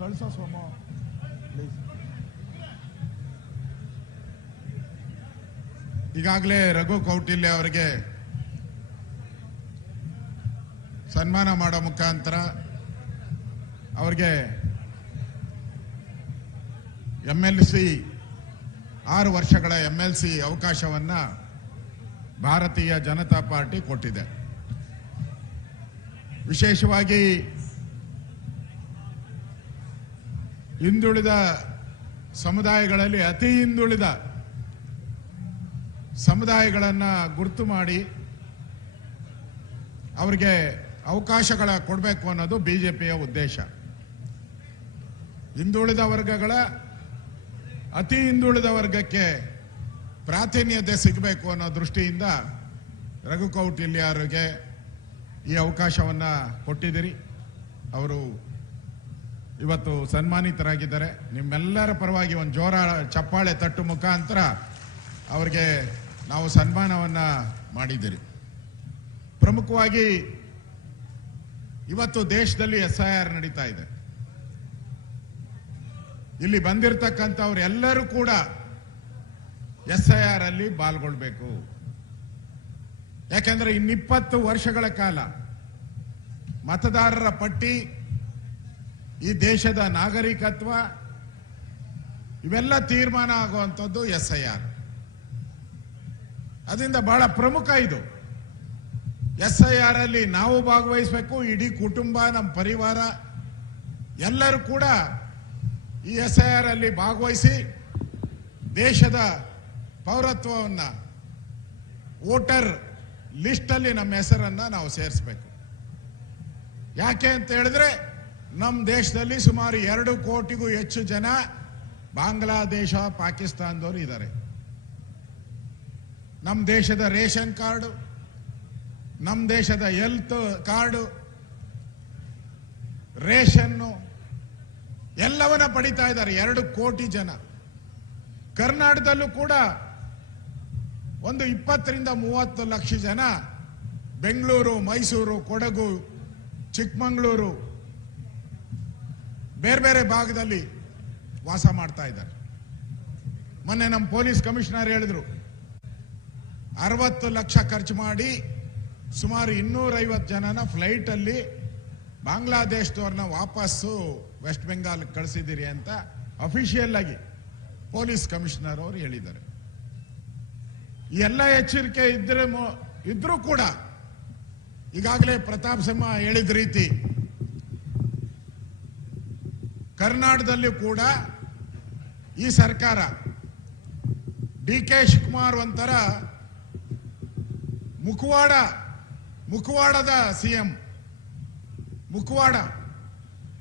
ಕಳಿಸೋ Somu please. ಈಗಾಗಲೇ ರಘು ಕೌಟಿಲ್ಯ ಅವರಿಗೆ ಸನ್ಮಾನ ಮಾಡೋ ಮುಖಾಂತರ ಅವರಿಗೆ MLC 6 ವರ್ಷಗಳ MLC ಅವಕಾಶವನ್ನ ಭಾರತೀಯ ಜನತಾ ಪಾರ್ಟಿ ಕೊಟ್ಟಿದೆ. ವಿಶೇಷವಾಗಿ ಹಿಂದುಳಿದ ಸಮುದಾಯಗಳಲ್ಲಿ ಅತಿ ಹಿಂದುಳಿದ ಸಮುದಾಯಗಳನ್ನು ಗುರುತು ಮಾಡಿ ಅವರಿಗೆ ಅವಕಾಶಗಳ ಕೊಡಬೇಕು ಅನ್ನೋದು ಬಿಜೆಪಿಯ ಉದ್ದೇಶ. ಹಿಂದುಳಿದ ವರ್ಗಗಳ ಅತಿ ಹಿಂದುಳಿದ ವರ್ಗಕ್ಕೆ ಪ್ರಾತಿನಿಧ್ಯ ಸಿಗಬೇಕು ಅನ್ನೋ ದೃಷ್ಟಿಯಿಂದ ರಘು ಕೌಟಿಲ್ಯ ಅವರಿಗೆ ಈ ಅವಕಾಶವನ್ನು ಕೊಟ್ಟಿದ್ದೀರಿ. ಅವರು ಇವತ್ತು ಸನ್ಮಾನಿತರಾಗಿದ್ದಾರೆ. ನಿಮ್ಮೆಲ್ಲರ ಪರವಾಗಿ ಒಂದು ಜೋರ ಚಪ್ಪಾಳೆ ತಟ್ಟು ಮುಖಾಂತರ ಅವರಿಗೆ ನಾವು ಸನ್ಮಾನವನ್ನು ಮಾಡಿದ್ದೀರಿ. ಪ್ರಮುಖವಾಗಿ ಇವತ್ತು ದೇಶದಲ್ಲಿ SIR ನಡೀತಾ ಇದೆ. ಇಲ್ಲಿ ಬಂದಿರತಕ್ಕಂಥವ್ರು ಎಲ್ಲರೂ ಕೂಡ SIR ಅಲ್ಲಿ ಪಾಲ್ಗೊಳ್ಬೇಕು. ಯಾಕೆಂದ್ರೆ 20 ವರ್ಷಗಳ ಕಾಲ ಮತದಾರರ ಪಟ್ಟಿ, ಈ ದೇಶದ ನಾಗರಿಕತ್ವ ಇವೆಲ್ಲ ತೀರ್ಮಾನ ಆಗುವಂಥದ್ದು SIR. ಅದರಿಂದ ಬಹಳ ಪ್ರಮುಖ ಇದು. SIR ಅಲ್ಲಿ ನಾವು ಭಾಗವಹಿಸಬೇಕು, ಇಡೀ ಕುಟುಂಬ, ನಮ್ಮ ಪರಿವಾರ ಎಲ್ಲರೂ ಕೂಡ ಈ SIR ಅಲ್ಲಿ ಭಾಗವಹಿಸಿ ದೇಶದ ಪೌರತ್ವವನ್ನು ವೋಟರ್ ಲಿಸ್ಟ್ ಅಲ್ಲಿ ನಮ್ಮ ಹೆಸರನ್ನ ನಾವು ಸೇರಿಸಬೇಕು. ಯಾಕೆ ಅಂತ ಹೇಳಿದ್ರೆ ನಮ್ಮ ದೇಶದಲ್ಲಿ ಸುಮಾರು 2 ಕೋಟಿಗೂ ಹೆಚ್ಚು ಜನ ಬಾಂಗ್ಲಾದೇಶ, ಪಾಕಿಸ್ತಾನದವರು ಇದ್ದಾರೆ. ನಮ್ಮ ದೇಶದ ರೇಷನ್ ಕಾರ್ಡು, ನಮ್ಮ ದೇಶದ ಹೆಲ್ತ್ ಕಾರ್ಡು, ರೇಷನ್ನು ಎಲ್ಲವನ್ನ ಪಡಿತಾ ಇದ್ದಾರೆ 2 ಕೋಟಿ ಜನ. ಕರ್ನಾಟಕದಲ್ಲೂ ಕೂಡ ಒಂದು 20 ರಿಂದ 30 ಲಕ್ಷ ಜನ ಬೆಂಗಳೂರು, ಮೈಸೂರು, ಕೊಡಗು, ಚಿಕ್ಕಮಗಳೂರು ಬೇರೆ ಬೇರೆ ಭಾಗದಲ್ಲಿ ವಾಸ ಮಾಡ್ತಾ ಇದ್ದಾರೆ. ಮೊನ್ನೆ ನಮ್ಮ ಪೊಲೀಸ್ ಕಮಿಷನರ್ ಹೇಳಿದ್ರು 60 ಲಕ್ಷ ಖರ್ಚು ಮಾಡಿ ಸುಮಾರು 250 ಜನನ ಫ್ಲೈಟ್ ಅಲ್ಲಿ ಬಾಂಗ್ಲಾದೇಶದವ್ರನ್ನ ವಾಪಸ್ಸು ವೆಸ್ಟ್ ಬೆಂಗಾಲ್ ಕಳಿಸಿದ್ದೀರಿ ಅಂತ ಅಫಿಷಿಯಲ್ ಆಗಿ ಪೊಲೀಸ್ ಕಮಿಷನರ್ ಅವರು ಹೇಳಿದ್ದಾರೆ. ಈ ಎಲ್ಲ ಎಚ್ಚರಿಕೆ ಇದ್ರೂ ಕೂಡ ಈಗಾಗಲೇ ಪ್ರತಾಪ್ ಸಿಂಹ ಹೇಳಿದ ರೀತಿ ಕರ್ನಾಟಕದಲ್ಲೂ ಕೂಡ ಈ ಸರ್ಕಾರ DK ಶಿವಕುಮಾರ್ ಒಂಥರ ಮುಖವಾಡದ CM. ಮುಖವಾಡ,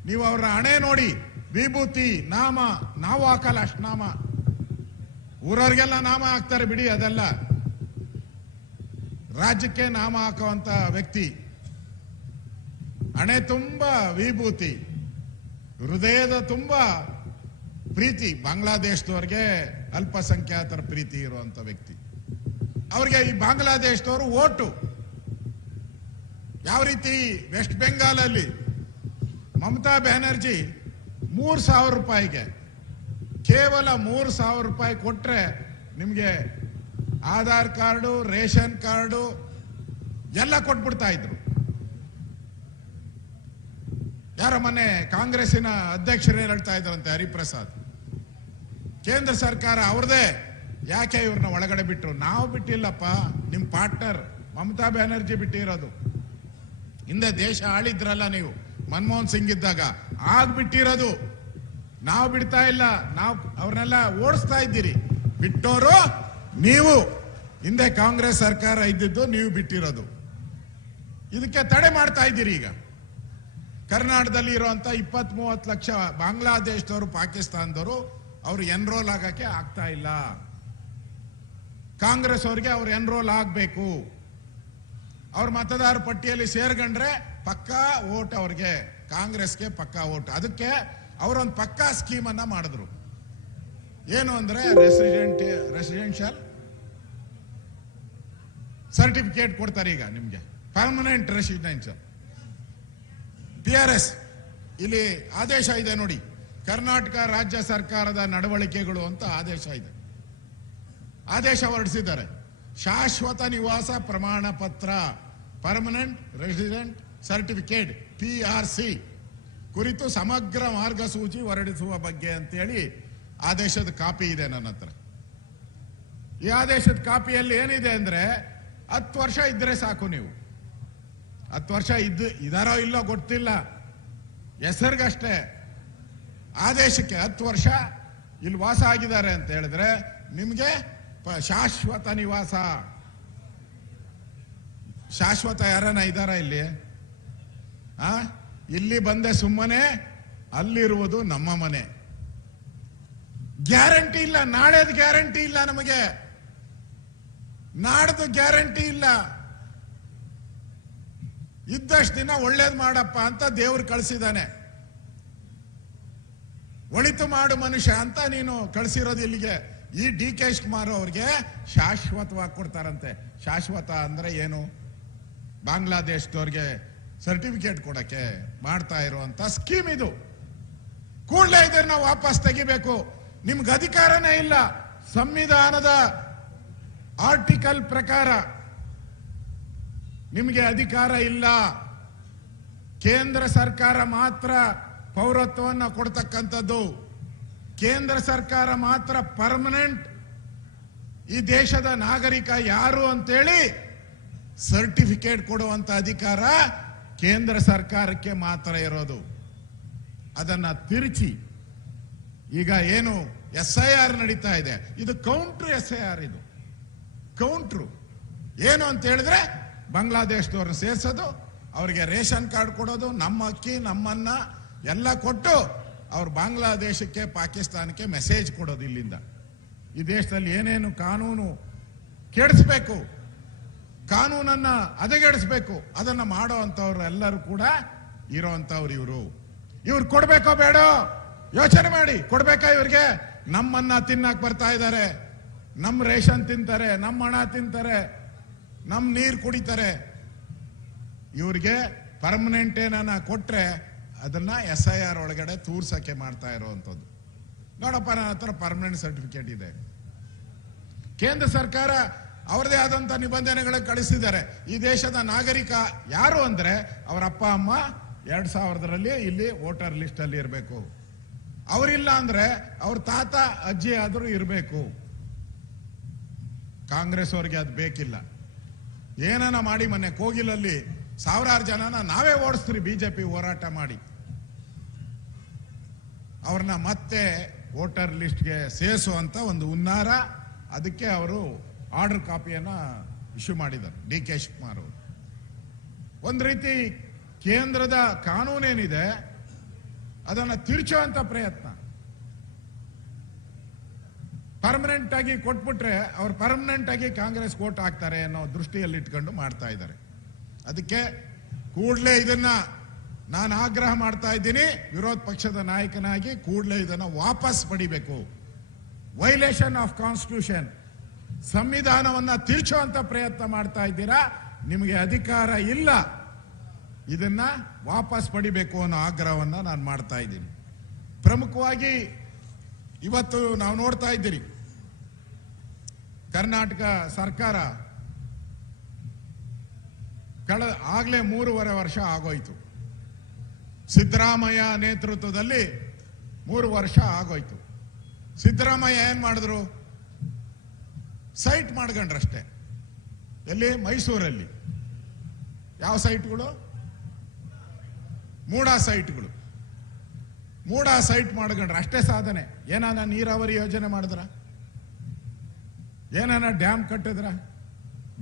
ನೀವು ಅವರ ಹಣೆ ನೋಡಿ, ವಿಭೂತಿ ನಾಮ ನಾವು ಹಾಕಲ್ಲ, ಅಷ್ಟು ನಾಮ ಊರವ್ರಿಗೆಲ್ಲ ನಾಮ ಹಾಕ್ತಾರೆ ಬಿಡಿ, ಅದೆಲ್ಲ ರಾಜ್ಯಕ್ಕೆ ನಾಮ ಹಾಕುವಂತ ವ್ಯಕ್ತಿ. ಹಣೆ ತುಂಬಾ ವಿಭೂತಿ, ಹೃದಯದ ತುಂಬಾ ಪ್ರೀತಿ, ಬಾಂಗ್ಲಾದೇಶದವ್ರಿಗೆ ಅಲ್ಪಸಂಖ್ಯಾತರ ಪ್ರೀತಿ ಇರುವಂತ ವ್ಯಕ್ತಿ. ಅವ್ರಿಗೆ ಈ ಬಾಂಗ್ಲಾದೇಶದವರು ಓಟು ಯಾವ ರೀತಿ ವೆಸ್ಟ್ ಬೆಂಗಾಲಲ್ಲಿ ಮಮತಾ ಬ್ಯಾನರ್ಜಿ 3,000 ರೂಪಾಯಿಗೆ, ಕೇವಲ 3,000 ರೂಪಾಯಿ ಕೊಟ್ರೆ ನಿಮಗೆ ಆಧಾರ್ ಕಾರ್ಡು, ರೇಷನ್ ಕಾರ್ಡು ಎಲ್ಲ ಕೊಟ್ಬಿಡ್ತಾ ಇದ್ರು. ಯಾರೋ ಮೊನ್ನೆ ಕಾಂಗ್ರೆಸ್ಸಿನ ಅಧ್ಯಕ್ಷರು ಹೇಳ್ತಾ ಇದ್ರಂತೆ, ಹರಿಪ್ರಸಾದ್, ಕೇಂದ್ರ ಸರ್ಕಾರ ಅವ್ರದೇ, ಯಾಕೆ ಇವ್ರನ್ನ ಒಳಗಡೆ ಬಿಟ್ರು? ನಾವು ಬಿಟ್ಟಿಲ್ಲಪ್ಪ, ನಿಮ್ ಪಾರ್ಟ್ನರ್ ಮಮತಾ ಬ್ಯಾನರ್ಜಿ ಬಿಟ್ಟಿರೋದು. ಹಿಂದೆ ದೇಶ ಆಳಿದ್ರಲ್ಲ ನೀವು ಮನಮೋಹನ್ ಸಿಂಗ್ ಇದ್ದಾಗ, ಆಗ್ಬಿಟ್ಟಿರೋದು. ನಾವು ಬಿಡ್ತಾ ಇಲ್ಲ, ನಾವು ಅವ್ರನ್ನೆಲ್ಲ ಓಡಿಸ್ತಾ ಇದ್ದೀರಿ. ಬಿಟ್ಟೋರು ನೀವು, ಹಿಂದೆ ಕಾಂಗ್ರೆಸ್ ಸರ್ಕಾರ ಇದ್ದಿದ್ದು ನೀವು ಬಿಟ್ಟಿರೋದು. ಇದಕ್ಕೆ ತಡೆ ಮಾಡ್ತಾ ಇದ್ದೀರಿ. ಈಗ ಕರ್ನಾಟಕದಲ್ಲಿ ಇರುವಂತ 20-30 ಲಕ್ಷ ಬಾಂಗ್ಲಾದೇಶದವರು, ಪಾಕಿಸ್ತಾನದವರು ಅವ್ರು ಎನ್ರೋಲ್ ಆಗಕ್ಕೆ ಆಗ್ತಾ ಇಲ್ಲ. ಕಾಂಗ್ರೆಸ್ ಅವ್ರಿಗೆ ಅವ್ರು ಎನ್ರೋಲ್ ಆಗ್ಬೇಕು. ಅವ್ರ ಮತದಾರ ಪಟ್ಟಿಯಲ್ಲಿ ಸೇರ್ಕೊಂಡ್ರೆ ಪಕ್ಕಾ ವೋಟ್ ಅವ್ರಿಗೆ, ಕಾಂಗ್ರೆಸ್ಗೆ ಪಕ್ಕಾ ವೋಟ್. ಅದಕ್ಕೆ ಅವರೊಂದು ಪಕ್ಕಾ ಸ್ಕೀಮ್ ಅನ್ನ ಮಾಡಿದ್ರು. ಏನು ಅಂದ್ರೆ ರೆಸಿಡೆನ್ಷಿಯಲ್ ಸರ್ಟಿಫಿಕೇಟ್ ಕೊಡ್ತಾರೆ ಈಗ ನಿಮ್ಗೆ, ಪರ್ಮನೆಂಟ್ ರೆಸಿಡೆನ್ಷಿಯಲ್ PRS. ಇಲ್ಲಿ ಆದೇಶ ಇದೆ ನೋಡಿ, ಕರ್ನಾಟಕ ರಾಜ್ಯ ಸರ್ಕಾರದ ನಡವಳಿಕೆಗಳು ಅಂತ ಆದೇಶ ಇದೆ. ಆದೇಶ ಹೊರಡಿಸಿದ್ದಾರೆ. ಶಾಶ್ವತ ನಿವಾಸ ಪ್ರಮಾಣ ಪತ್ರ, ಪರ್ಮನೆಂಟ್ ರೆಸಿಡೆಂಟ್ ಸರ್ಟಿಫಿಕೇಟ್ PRC ಕುರಿತು ಸಮಗ್ರ ಮಾರ್ಗಸೂಚಿ ಹೊರಡಿಸುವ ಬಗ್ಗೆ ಅಂತೇಳಿ ಆದೇಶದ ಕಾಪಿ ಇದೆ ನನ್ನ ಹತ್ರ. ಈ ಆದೇಶದ ಕಾಪಿಯಲ್ಲಿ ಏನಿದೆ ಅಂದ್ರೆ 10 ವರ್ಷ ಇದ್ರೆ ಸಾಕು. ನೀವು 10 ವರ್ಷ ಇದಾರೋ ಇಲ್ಲೋ ಗೊತ್ತಿಲ್ಲ, ಹೆಸರಿಗಷ್ಟೇ. ಆದೇಶಕ್ಕೆ 10 ವರ್ಷ ಇಲ್ಲಿ ವಾಸ ಆಗಿದ್ದಾರೆ ಅಂತ ಹೇಳಿದ್ರೆ ನಿಮ್ಗೆ ಶಾಶ್ವತ ನಿವಾಸ. ಶಾಶ್ವತ ಯಾರನ್ನ ಇದಾರ ಇಲ್ಲಿ? ಇಲ್ಲಿ ಬಂದೆ ಸುಮ್ಮನೆ, ಅಲ್ಲಿರುವುದು ನಮ್ಮ ಮನೆ. ಗ್ಯಾರಂಟಿ ಇಲ್ಲ, ನಾಳೆದು ಗ್ಯಾರಂಟಿ ಇಲ್ಲ, ನಮಗೆ ನಾಡ್ದು ಗ್ಯಾರಂಟಿ ಇಲ್ಲ. ಇದ್ದಷ್ಟು ದಿನ ಒಳ್ಳೇದು ಮಾಡಪ್ಪ ಅಂತ ದೇವ್ರು ಕಳಿಸಿದಾನೆ. ಒಳಿತು ಮಾಡು ಮನುಷ್ಯ ಅಂತ ನೀನು ಕಳಿಸಿರೋದು ಇಲ್ಲಿಗೆ. ಈ DK ಶಿವಕುಮಾರ್ ಅವ್ರಿಗೆ ಶಾಶ್ವತವಾಗಿ ಕೊಡ್ತಾರಂತೆ. ಶಾಶ್ವತ ಅಂದ್ರೆ ಏನು? ಬಾಂಗ್ಲಾದೇಶದವ್ರಿಗೆ ಸರ್ಟಿಫಿಕೇಟ್ ಕೊಡಕ್ಕೆ ಮಾಡ್ತಾ ಇರುವಂತ ಸ್ಕೀಮ್ ಇದು. ಕೂಡಲೇ ಇದನ್ನ ವಾಪಸ್ ತೆಗಿಬೇಕು. ನಿಮ್ಗೆ ಅಧಿಕಾರನೇ ಇಲ್ಲ. ಸಂವಿಧಾನದ ಆರ್ಟಿಕಲ್ ಪ್ರಕಾರ ನಿಮಗೆ ಅಧಿಕಾರ ಇಲ್ಲ. ಕೇಂದ್ರ ಸರ್ಕಾರ ಮಾತ್ರ ಪೌರತ್ವವನ್ನು ಕೊಡ್ತಕ್ಕಂಥದ್ದು. ಕೇಂದ್ರ ಸರ್ಕಾರ ಮಾತ್ರ ಪರ್ಮನೆಂಟ್ ಈ ದೇಶದ ನಾಗರಿಕ ಯಾರು ಅಂತೇಳಿ ಸರ್ಟಿಫಿಕೇಟ್ ಕೊಡುವಂತ ಅಧಿಕಾರ ಕೇಂದ್ರ ಸರ್ಕಾರಕ್ಕೆ ಮಾತ್ರ ಇರೋದು. ಅದನ್ನ ತಿರುಚಿ ಈಗ ಏನು SIR ನಡೀತಾ ಇದೆ, ಇದು ಕೌಂಟ್ರ್ SIR. ಇದು ಕೌಂಟ್ರು ಏನು ಅಂತ ಹೇಳಿದ್ರೆ ಬಾಂಗ್ಲಾದೇಶದವ್ರನ್ನ ಸೇರ್ಸೋದು, ಅವರಿಗೆ ರೇಷನ್ ಕಾರ್ಡ್ ಕೊಡೋದು, ನಮ್ಮ ಅಕ್ಕಿ ನಮ್ಮನ್ನ ಎಲ್ಲ ಕೊಟ್ಟು ಅವ್ರು ಬಾಂಗ್ಲಾದೇಶಕ್ಕೆ ಪಾಕಿಸ್ತಾನಕ್ಕೆ ಮೆಸೇಜ್ ಕೊಡೋದು. ಇಲ್ಲಿಂದ ಈ ದೇಶದಲ್ಲಿ ಏನೇನು ಕಾನೂನು ಕೆಡಿಸ್ಬೇಕು, ಕಾನೂನನ್ನ ಹದಗೆಡಿಸ್ಬೇಕು, ಅದನ್ನ ಮಾಡೋ ಅಂತವ್ರು ಎಲ್ಲರೂ ಕೂಡ ಇರೋಂಥವ್ರು. ಇವ್ರು ಕೊಡ್ಬೇಕೋ ಬೇಡ ಯೋಚನೆ ಮಾಡಿ. ಕೊಡ್ಬೇಕಾ ಇವ್ರಿಗೆ? ನಮ್ಮನ್ನ ತಿನ್ನಕ್ ಬರ್ತಾ ಇದ್ದಾರೆ, ನಮ್ಮ ರೇಷನ್ ತಿಂತಾರೆ, ನಮ್ಮ ಹಣ ತಿಂತಾರೆ, ನಮ್ಮ ನೀರು ಕುಡಿತಾರೆ. ಇವ್ರಿಗೆ ಪರ್ಮನೆಂಟ್ ಏನನ್ನ ಕೊಟ್ರೆ ಅದನ್ನ SIR ಒಳಗಡೆ ತೂರ್ಸಕ್ಕೆ ಮಾಡ್ತಾ ಇರೋವಂಥದ್ದು. ನೋಡಪ್ಪ, ನನ್ನ ಹತ್ರ ಪರ್ಮನೆಂಟ್ ಸರ್ಟಿಫಿಕೇಟ್ ಇದೆ. ಕೇಂದ್ರ ಸರ್ಕಾರ ಅವರದೇ ಆದಂತ ನಿಬಂಧನೆಗಳ ಕಳಿಸಿದ್ದಾರೆ. ಈ ದೇಶದ ನಾಗರಿಕ ಯಾರು ಅಂದ್ರೆ ಅವರ ಅಪ್ಪ ಅಮ್ಮ 2000ರಲ್ಲಿ ಇಲ್ಲಿ ವೋಟರ್ ಲಿಸ್ಟ್ ಅಲ್ಲಿ ಇರಬೇಕು. ಅವರಿಲ್ಲ ಅಂದ್ರೆ ಅವ್ರ ತಾತ ಅಜ್ಜಿ ಆದ್ರೂ ಇರಬೇಕು. ಕಾಂಗ್ರೆಸ್ ಅವ್ರಿಗೆ ಅದು ಬೇಕಿಲ್ಲ. ಏನನ ಮಾಡಿ ಮೊನ್ನೆ ಕೋಗಿಲಲ್ಲಿ 1000 ಜನನ ನಾವೇ ಓಡಿಸ್ತೀರಿ BJP ಹೋರಾಟ ಮಾಡಿ. ಅವ್ರನ್ನ ಮತ್ತೆ ವೋಟರ್ ಲಿಸ್ಟ್ಗೆ ಸೇರಿಸುವಂತ ಒಂದು ಹುನ್ನಾರ, ಅದಕ್ಕೆ ಅವರು ಆರ್ಡರ್ ಕಾಪಿಯನ್ನ ಇಶ್ಯೂ ಮಾಡಿದ್ದಾರೆ DK ಶಿವಕುಮಾರ್ ಅವರು. ಒಂದ್ ರೀತಿ ಕೇಂದ್ರದ ಕಾನೂನೇನಿದೆ ಅದನ್ನ ತಿರುಚುವಂತ ಪ್ರಯತ್ನ. ಪರ್ಮನೆಂಟ್ ಆಗಿ ಕೊಟ್ಬಿಟ್ರೆ ಅವ್ರು ಪರ್ಮನೆಂಟ್ ಆಗಿ ಕಾಂಗ್ರೆಸ್ ವೋಟ್ ಹಾಕ್ತಾರೆ ಅನ್ನೋ ದೃಷ್ಟಿಯಲ್ಲಿ ಇಟ್ಕೊಂಡು ಮಾಡ್ತಾ ಇದ್ದಾರೆ. ಅದಕ್ಕೆ ಕೂಡಲೇ ಇದನ್ನ ನಾನು ಆಗ್ರಹ ಮಾಡ್ತಾ ಇದ್ದೀನಿ, ವಿರೋಧ ಪಕ್ಷದ ನಾಯಕನಾಗಿ ಕೂಡಲೇ ಇದನ್ನ ವಾಪಸ್ ಪಡಿಬೇಕು. ವೈಲೇಷನ್ ಆಫ್ ಕಾನ್ಸ್ಟಿಟ್ಯೂಷನ್, ಸಂವಿಧಾನವನ್ನ ತಿರುಚುವಂತ ಪ್ರಯತ್ನ ಮಾಡ್ತಾ ಇದ್ದೀರಾ. ನಿಮಗೆ ಅಧಿಕಾರ ಇಲ್ಲ, ಇದನ್ನ ವಾಪಸ್ ಪಡಿಬೇಕು ಅನ್ನೋ ಆಗ್ರಹವನ್ನ ನಾನು ಮಾಡ್ತಾ ಇದ್ದೀನಿ. ಪ್ರಮುಖವಾಗಿ ಇವತ್ತು ನಾವು ನೋಡ್ತಾ ಇದ್ದೀರಿ, ಕರ್ನಾಟಕ ಸರ್ಕಾರ ಆಗ್ಲೇ 3.5 ವರ್ಷ ಆಗೋಯ್ತು. ಸಿದ್ದರಾಮಯ್ಯ ನೇತೃತ್ವದಲ್ಲಿ 3 ವರ್ಷ ಆಗೋಯ್ತು. ಸಿದ್ದರಾಮಯ್ಯ ಏನ್ ಮಾಡಿದ್ರು? ಸೈಟ್ ಮಾಡ್ಕೊಂಡ್ರಷ್ಟೇ. ಎಲ್ಲಿ? ಮೈಸೂರಲ್ಲಿ. ಯಾವ ಸೈಟ್ಗಳು? ಮೂಡಾ ಸೈಟ್ಗಳು. ಮೂಡಾ ಸೈಟ್ ಮಾಡ್ಕೊಂಡ್ರೆ ಅಷ್ಟೇ ಸಾಧನೆ. ಏನಾನ ನೀರಾವರಿ ಯೋಜನೆ ಮಾಡಿದ್ರ? ಏನಾನ ಡ್ಯಾಮ್ ಕಟ್ಟಿದ್ರ?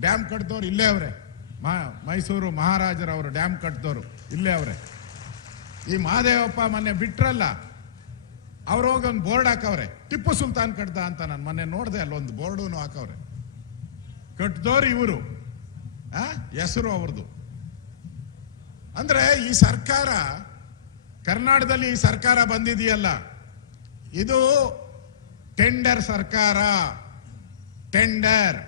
ಡ್ಯಾಮ್ ಕಟ್ಟಿದವ್ರು ಇಲ್ಲೇ ಅವ್ರೆ. ಮೈಸೂರು ಮಹಾರಾಜರವರು ಡ್ಯಾಮ್ ಕಟ್ಟಿದವರು ಇಲ್ಲೇ ಅವ್ರೆ. ಈ ಮಹಾದೇವಪ್ಪ ಮೊನ್ನೆ ಬಿಟ್ರಲ್ಲ, ಅವ್ರು ಹೋಗಿ ಒಂದು ಬೋರ್ಡ್ ಹಾಕವ್ರೆ, ಟಿಪ್ಪು ಸುಲ್ತಾನ್ ಕಟ್ದ ಅಂತ. ನಾನು ಮೊನ್ನೆ ನೋಡಿದೆ, ಅಲ್ಲೊಂದು ಬೋರ್ಡು ಹಾಕವ್ರೆ. ಕಟ್ಟಿದವ್ರು ಇವರು, ಹೆಸರು ಅವ್ರದ್ದು. ಅಂದ್ರೆ ಈ ಸರ್ಕಾರ, ಕರ್ನಾಟಕದಲ್ಲಿ ಈ ಸರ್ಕಾರ ಬಂದಿದೆಯಲ್ಲ, ಇದು ಟೆಂಡರ್ ಸರ್ಕಾರ. ಟೆಂಡರ್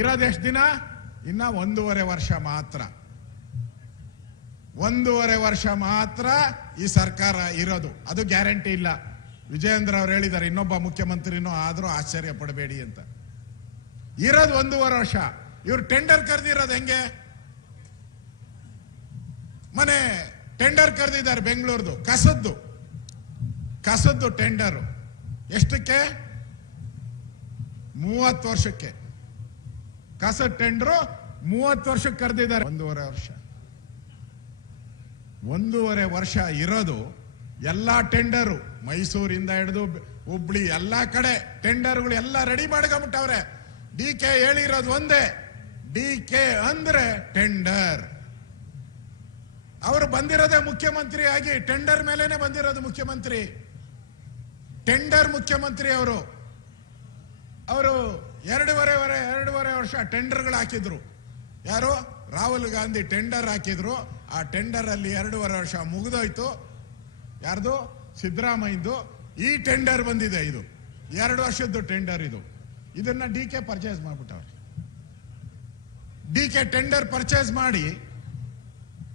ಇರೋದೆಷ್ಟು ದಿನ? ಇನ್ನ 1.5 ವರ್ಷ ಮಾತ್ರ. 1.5 ವರ್ಷ ಮಾತ್ರ ಈ ಸರ್ಕಾರ ಇರೋದು, ಅದು ಗ್ಯಾರಂಟಿ ಇಲ್ಲ. ವಿಜಯೇಂದ್ರ ಅವರು ಹೇಳಿದ್ದಾರೆ, ಇನ್ನೊಬ್ಬ ಮುಖ್ಯಮಂತ್ರಿನೂ ಆದ್ರೂ ಆಶ್ಚರ್ಯ ಪಡಬೇಡಿ ಅಂತ. ಇರೋದು 1.5 ವರ್ಷ. ಇವ್ರು ಟೆಂಡರ್ ಕರೆದಿರೋದು ಹೆಂಗೆ? ಮನೆ ಟೆಂಡರ್ ಕರೆದಿದ್ದಾರೆ ಬೆಂಗಳೂರ್ದು, ಕಸದ್ದು ಟೆಂಡರ್. ಎಷ್ಟಕ್ಕೆ? 30 ವರ್ಷಕ್ಕೆ. ಕಸದ ಟೆಂಡರು 30 ವರ್ಷಕ್ಕೆ ಕರೆದಿದ್ದಾರೆ. 1.5 ವರ್ಷ. 1.5 ವರ್ಷ ಇರೋದು. ಎಲ್ಲಾ ಟೆಂಡರು ಮೈಸೂರಿಂದ ಹಿಡಿದು ಹುಬ್ಳಿ ಎಲ್ಲಾ ಕಡೆ ಟೆಂಡರ್ಗಳು ಎಲ್ಲ ರೆಡಿ ಮಾಡ್ಕೊಂಬಿಟ್ಟವ್ರೆ. DK ಹೇಳಿರೋದು ಒಂದೇ, DK ಅಂದ್ರೆ ಟೆಂಡರ್. ಅವರು ಬಂದಿರೋದೇ ಮುಖ್ಯಮಂತ್ರಿ ಆಗಿ, ಟೆಂಡರ್ ಮೇಲೇನೆ ಬಂದಿರೋದು ಮುಖ್ಯಮಂತ್ರಿ. ಟೆಂಡರ್ ಮುಖ್ಯಮಂತ್ರಿ ಅವರು 2.5 ವರ್ಷ ಟೆಂಡರ್ಗಳು ಹಾಕಿದ್ರು. ಯಾರು? ರಾಹುಲ್ ಗಾಂಧಿ ಟೆಂಡರ್ ಹಾಕಿದ್ರು. ಆ ಟೆಂಡರ್ ಅಲ್ಲಿ 2.5 ವರ್ಷ ಮುಗಿದೋಯ್ತು. ಯಾರ್ದು? ಸಿದ್ದರಾಮಯ್ಯದು. ಈ ಟೆಂಡರ್ ಬಂದಿದೆ, ಇದು 2 ವರ್ಷದ್ದು ಟೆಂಡರ್. ಇದನ್ನ DK ಪರ್ಚೇಸ್ ಮಾಡ್ಬಿಟ್ಟವ್ರು. DK ಟೆಂಡರ್ ಪರ್ಚೇಸ್ ಮಾಡಿ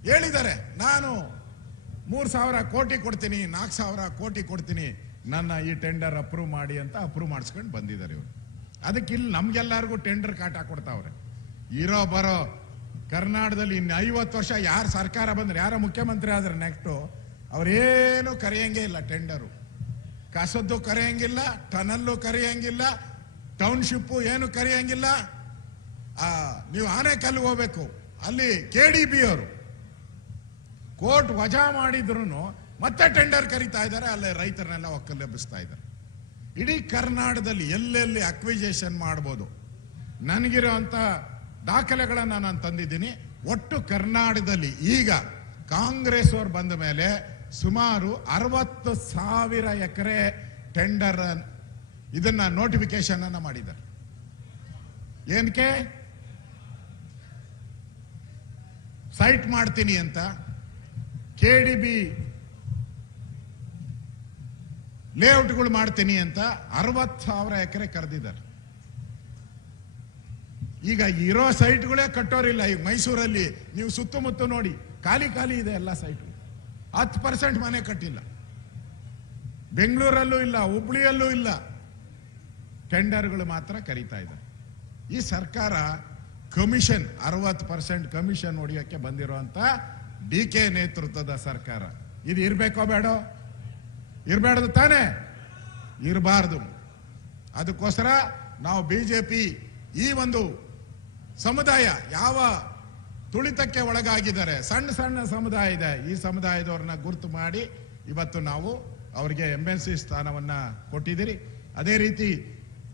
ಹೇಳಿದ್ದಾರೆ, ನಾನು 3,000 ಕೋಟಿ ಕೊಡ್ತೀನಿ, 4,000 ಕೋಟಿ ಕೊಡ್ತೀನಿ, ನನ್ನ ಈ ಟೆಂಡರ್ ಅಪ್ರೂವ್ ಮಾಡಿ ಅಂತ ಅಪ್ರೂವ್ ಮಾಡಿಸ್ಕೊಂಡು ಬಂದಿದ್ದಾರೆ ಇವರು. ಅದಕ್ಕೆ ಇಲ್ಲಿ ನಮ್ಗೆಲ್ಲರಿಗೂ ಟೆಂಡರ್ ಕಾಟ ಕೊಡ್ತಾವ್ರೆ. ಬರೋ ಕರ್ನಾಟಕದಲ್ಲಿ ಇನ್ನು 50 ವರ್ಷ ಯಾರು ಸರ್ಕಾರ ಬಂದ್ರೆ, ಯಾರ ಮುಖ್ಯಮಂತ್ರಿ ಆದ್ರೆ ನೆಕ್ಸ್ಟ್ ಅವ್ರೇನು ಕರೆಯಂಗೇ ಇಲ್ಲ. ಟೆಂಡರು ಕಸದ್ದು ಕರೆಯಂಗಿಲ್ಲ, ಟನಲ್ಲು ಕರೆಯಂಗಿಲ್ಲ, ಟೌನ್ಶಿಪ್ ಏನು ಕರೆಯಂಗಿಲ್ಲ. ನೀವು ಆನೆಕಲ್ಲು ಹೋಗ್ಬೇಕು, ಅಲ್ಲಿ KDB ಅವರು ಕೋರ್ಟ್ ವಜಾ ಮಾಡಿದ್ರು ಮತ್ತೆ ಟೆಂಡರ್ ಕರೀತಾ ಇದ್ದಾರೆ. ಅಲ್ಲೇ ರೈತರನ್ನೆಲ್ಲ ಒಕ್ಕಲೆಬ್ಬಿಸ್ತಾ ಇದ್ದಾರೆ. ಇಡೀ ಕರ್ನಾಟಕದಲ್ಲಿ ಎಲ್ಲೆಲ್ಲಿ ಅಕ್ವಿಜೇಷನ್ ಮಾಡ್ಬೋದು, ನನಗಿರುವಂತ ದಾಖಲೆಗಳನ್ನ ನಾನು ತಂದಿದ್ದೀನಿ. ಒಟ್ಟು ಕರ್ನಾಟಕದಲ್ಲಿ ಈಗ ಕಾಂಗ್ರೆಸ್ ಅವರು ಬಂದ ಮೇಲೆ ಸುಮಾರು 60,000 ಎಕರೆ ಟೆಂಡರ್ ಇದನ್ನ ನೋಟಿಫಿಕೇಶನ್ ಅನ್ನ ಮಾಡಿದ್ದಾರೆ. ಏನಕ್ಕೆ? ಸೈಟ್ ಮಾಡ್ತೀನಿ ಅಂತ KDB ಲೇಔಟ್ಗಳು ಮಾಡ್ತೀನಿ ಅಂತ 60,000 ಎಕರೆ ಕರೆದಿದ್ದಾರೆ. ಈಗ ಇರೋ ಸೈಟ್ಗಳೇ ಕಟ್ಟೋರಿಲ್ಲ. ಈಗ ಮೈಸೂರಲ್ಲಿ ನೀವು ಸುತ್ತಮುತ್ತ ನೋಡಿ, ಖಾಲಿ ಇದೆ ಎಲ್ಲ ಸೈಟ್. 10% ಮನೆ ಕಟ್ಟಿಲ್ಲ. ಬೆಂಗಳೂರಲ್ಲೂ ಇಲ್ಲ, ಹುಬ್ಳಿಯಲ್ಲೂ ಇಲ್ಲ. ಟೆಂಡರ್ಗಳು ಮಾತ್ರ ಕರೀತಾ ಇದ್ದಾರೆ. ಈ ಸರ್ಕಾರ ಕಮಿಷನ್ 60% ಕಮಿಷನ್ ಹೊಡೆಯೋಕ್ಕೆ ಬಂದಿರುವಂತ DK ನೇತೃತ್ವದ ಸರ್ಕಾರ. ಇದು ಇರ್ಬೇಕೋ ಬೇಡೋ? ಇರಬೇಡದು ತಾನೇ? ಇರಬಾರ್ದು. ಅದಕ್ಕೋಸ್ಕರ ನಾವು BJP ಈ ಒಂದು ಸಮುದಾಯ ಯಾವ ತುಳಿತಕ್ಕೆ ಒಳಗಾಗಿದ್ದಾರೆ, ಸಣ್ಣ ಸಮುದಾಯ ಇದೆ, ಈ ಸಮುದಾಯದವ್ರನ್ನ ಗುರುತು ಮಾಡಿ ಇವತ್ತು ನಾವು ಅವರಿಗೆ MLC ಸ್ಥಾನವನ್ನ ಕೊಟ್ಟಿದ್ದೀರಿ. ಅದೇ ರೀತಿ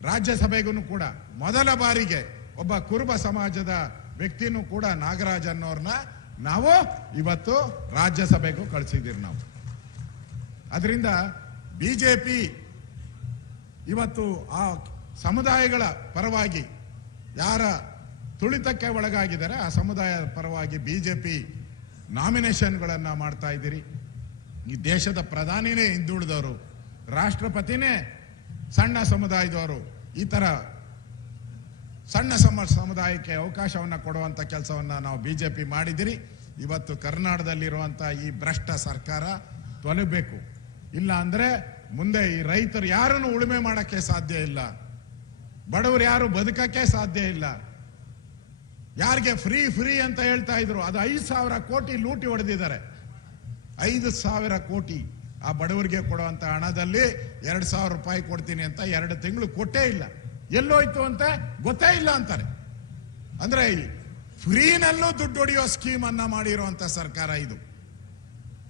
ರಾಜ್ಯಸಭೆಗೂ ಕೂಡ ಮೊದಲ ಬಾರಿಗೆ ಒಬ್ಬ ಕುರುಬ ಸಮಾಜದ ವ್ಯಕ್ತಿನೂ ಕೂಡ ನಾಗರಾಜ್ ಅನ್ನೋರ್ನ ನಾವು ಇವತ್ತು ರಾಜ್ಯಸಭೆಗೂ ಕಳಿಸಿದ್ದೀರಿ ನಾವು. ಅದರಿಂದ BJP ಇವತ್ತು ಆ ಸಮುದಾಯಗಳ ಪರವಾಗಿ ಯಾರ ತುಳಿತಕ್ಕೆ ಒಳಗಾಗಿದ್ದಾರೆ ಆ ಸಮುದಾಯದ ಪರವಾಗಿ BJP ನಾಮಿನೇಷನ್ಗಳನ್ನ ಮಾಡ್ತಾ ಇದ್ದೀರಿ. ಈ ದೇಶದ ಪ್ರಧಾನಿನೇ ಹಿಂದುಳಿದವರು, ರಾಷ್ಟ್ರಪತಿನೇ ಸಣ್ಣ ಸಮುದಾಯದವರು. ಈ ತರ ಸಣ್ಣ ಸಮುದಾಯಕ್ಕೆ ಅವಕಾಶವನ್ನ ಕೊಡುವಂತ ಕೆಲಸವನ್ನ ನಾವು BJP ಮಾಡಿದಿರಿ. ಇವತ್ತು ಕರ್ನಾಟಕದಲ್ಲಿರುವಂತ ಈ ಭ್ರಷ್ಟ ಸರ್ಕಾರ ತೊಲಗಬೇಕು. ಇಲ್ಲ ಅಂದ್ರೆ ಮುಂದೆ ಈ ರೈತರು ಯಾರನ್ನು ಉಳುಮೆ ಮಾಡಕ್ಕೆ ಸಾಧ್ಯ ಇಲ್ಲ, ಬಡವರು ಯಾರು ಬದುಕಕ್ಕೆ ಸಾಧ್ಯ ಇಲ್ಲ. ಯಾರಿಗೆ ಫ್ರೀ ಅಂತ ಹೇಳ್ತಾ ಇದ್ರು, ಅದು 5,000 ಕೋಟಿ ಲೂಟಿ ಹೊಡೆದಿದ್ದಾರೆ. 5,000 ಕೋಟಿ ಆ ಬಡವರಿಗೆ ಕೊಡುವಂತ ಹಣದಲ್ಲಿ 2,000 ರೂಪಾಯಿ ಕೊಡ್ತೀನಿ ಅಂತ 2 ತಿಂಗಳು ಕೊಟ್ಟೇ ಇಲ್ಲ. ಎಲ್ಲೋಯ್ತು ಅಂತ ಗೊತ್ತೇ ಇಲ್ಲ ಅಂತಾರೆ. ಅಂದ್ರೆ ಫ್ರೀನಲ್ಲೂ ದುಡ್ಡು ಹೊಡೆಯೋ ಸ್ಕೀಮ್ ಅನ್ನ ಮಾಡಿರುವಂತ ಸರ್ಕಾರ ಇದು.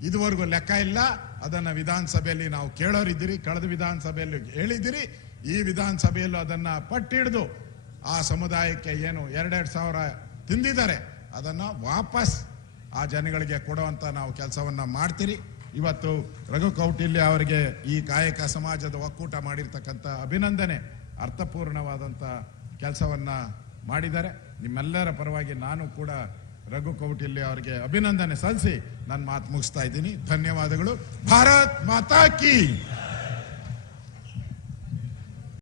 ಇದುವರೆಗೂ ಲೆಕ್ಕ ಇಲ್ಲ. ಅದನ್ನ ವಿಧಾನಸಭೆಯಲ್ಲಿ ನಾವು ಕೇಳೋರಿದ್ದೀರಿ, ಕಳೆದ ವಿಧಾನಸಭೆಯಲ್ಲಿ ಹೇಳಿದಿರಿ. ಈ ವಿಧಾನಸಭೆಯಲ್ಲೂ ಅದನ್ನ ಪಟ್ಟಿಡಿದು ಆ ಸಮುದಾಯಕ್ಕೆ ಏನು 2,000 ತಿಂದಿದ್ದಾರೆ ಅದನ್ನ ವಾಪಸ್ ಆ ಜನಗಳಿಗೆ ಕೊಡುವಂತ ನಾವು ಕೆಲಸವನ್ನ ಮಾಡ್ತೀರಿ. ಇವತ್ತು ರಘು ಕೌಟಿಲ್ಯ ಅವರಿಗೆ ಈ ಕಾಯಕ ಸಮಾಜದ ಒಕ್ಕೂಟ ಮಾಡಿರ್ತಕ್ಕಂಥ ಅಭಿನಂದನೆ. ಅರ್ಥಪೂರ್ಣವಾದಂತ ಕೆಲಸವನ್ನ ಮಾಡಿದ್ದಾರೆ. ನಿಮ್ಮೆಲ್ಲರ ಪರವಾಗಿ ನಾನು ಕೂಡ ರಘು ಕೌಟಿಲ್ಯ ಅವರಿಗೆ ಅಭಿನಂದನೆ ಸಲ್ಲಿಸಿ ನನ್ನ ಮಾತು ಮುಗಿಸ್ತಾ ಇದ್ದೀನಿ. ಧನ್ಯವಾದಗಳು. ಭಾರತ್ ಮಾತಾ ಕಿ.